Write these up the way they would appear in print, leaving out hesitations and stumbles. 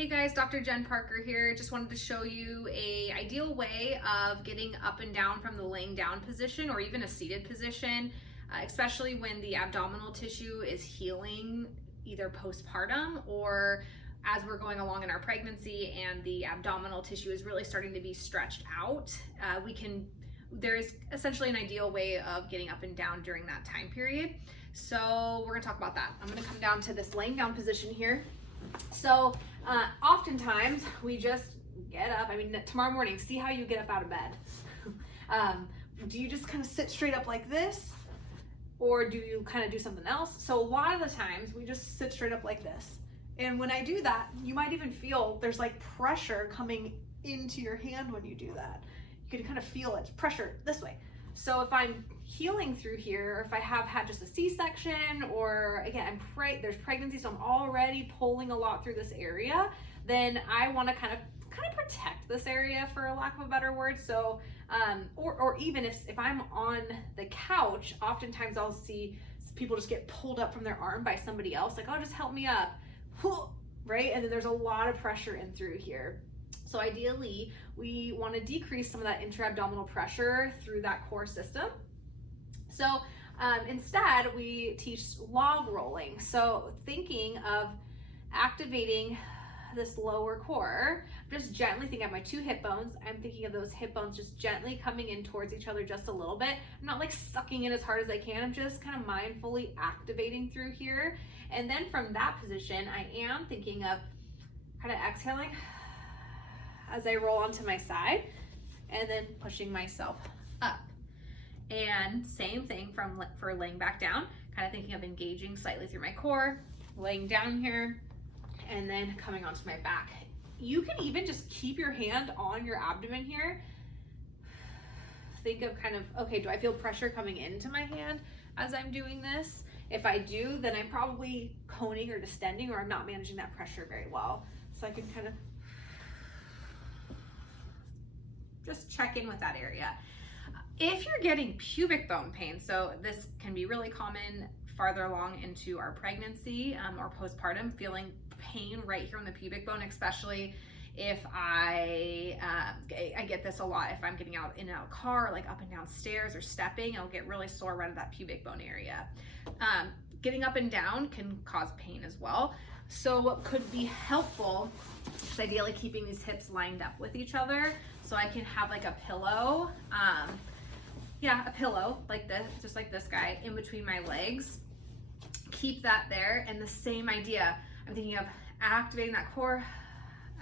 Hey guys, Dr. Jenn Parker here. Just wanted to show you an ideal way of getting up and down from the laying down position or even a seated position, especially when the abdominal tissue is healing either postpartum or as we're going along in our pregnancy and the abdominal tissue is really starting to be stretched out. There's essentially an ideal way of getting up and down during that time period. So we're gonna talk about that. I'm gonna come down to this laying down position here. So oftentimes we just get up. I mean, tomorrow morning, see how you get up out of bed. Do you just kind of sit straight up like this? Or do you kind of do something else? So a lot of the times we just sit straight up like this. And when I do that, you might even feel there's like pressure coming into your hand when you do that. You can kind of feel it, pressure this way. So if I'm healing through here, or if I have had just a C-section, or again, there's pregnancy, so I'm already pulling a lot through this area, then I want to kind of protect this area, for a lack of a better word. So, or even if I'm on the couch, oftentimes I'll see people just get pulled up from their arm by somebody else, like, oh, just help me up, right? And then there's a lot of pressure in through here. So ideally, we want to decrease some of that intra-abdominal pressure through that core system. So instead, we teach log rolling. So thinking of activating this lower core, just gently thinking of my two hip bones. I'm thinking of those hip bones just gently coming in towards each other just a little bit. I'm not like sucking in as hard as I can. I'm just kind of mindfully activating through here. And then from that position, I am thinking of kind of exhaling as I roll onto my side and then pushing myself up. And same thing for laying back down, kind of thinking of engaging slightly through my core, laying down here, and then coming onto my back. You can even just keep your hand on your abdomen here. Think of kind of, okay, do I feel pressure coming into my hand as I'm doing this? If I do, then I'm probably coning or distending, or I'm not managing that pressure very well. So I can kind of just check in with that area. If you're getting pubic bone pain, so this can be really common farther along into our pregnancy or postpartum, feeling pain right here on the pubic bone, especially if I get this a lot if I'm getting out in and out of car, like up and down stairs or stepping, I'll get really sore around that pubic bone area. Getting up and down can cause pain as well. So what could be helpful is ideally keeping these hips lined up with each other. So I can have like a pillow, a pillow like this, just like this guy, in between my legs. Keep that there, and the same idea. I'm thinking of activating that core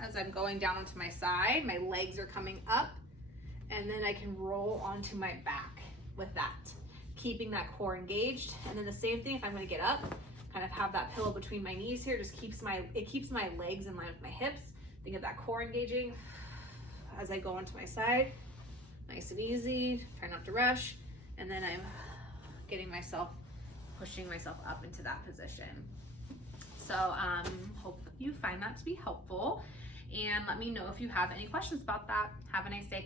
as I'm going down onto my side. My legs are coming up, and then I can roll onto my back with that, keeping that core engaged. And then the same thing if I'm going to get up, kind of have that pillow between my knees here. Just keeps my legs in line with my hips. Think of that core engaging as I go onto my side, nice and easy, try not to rush, and then I'm pushing myself up into that position. So hope you find that to be helpful, and let me know if you have any questions about that. Have a nice day.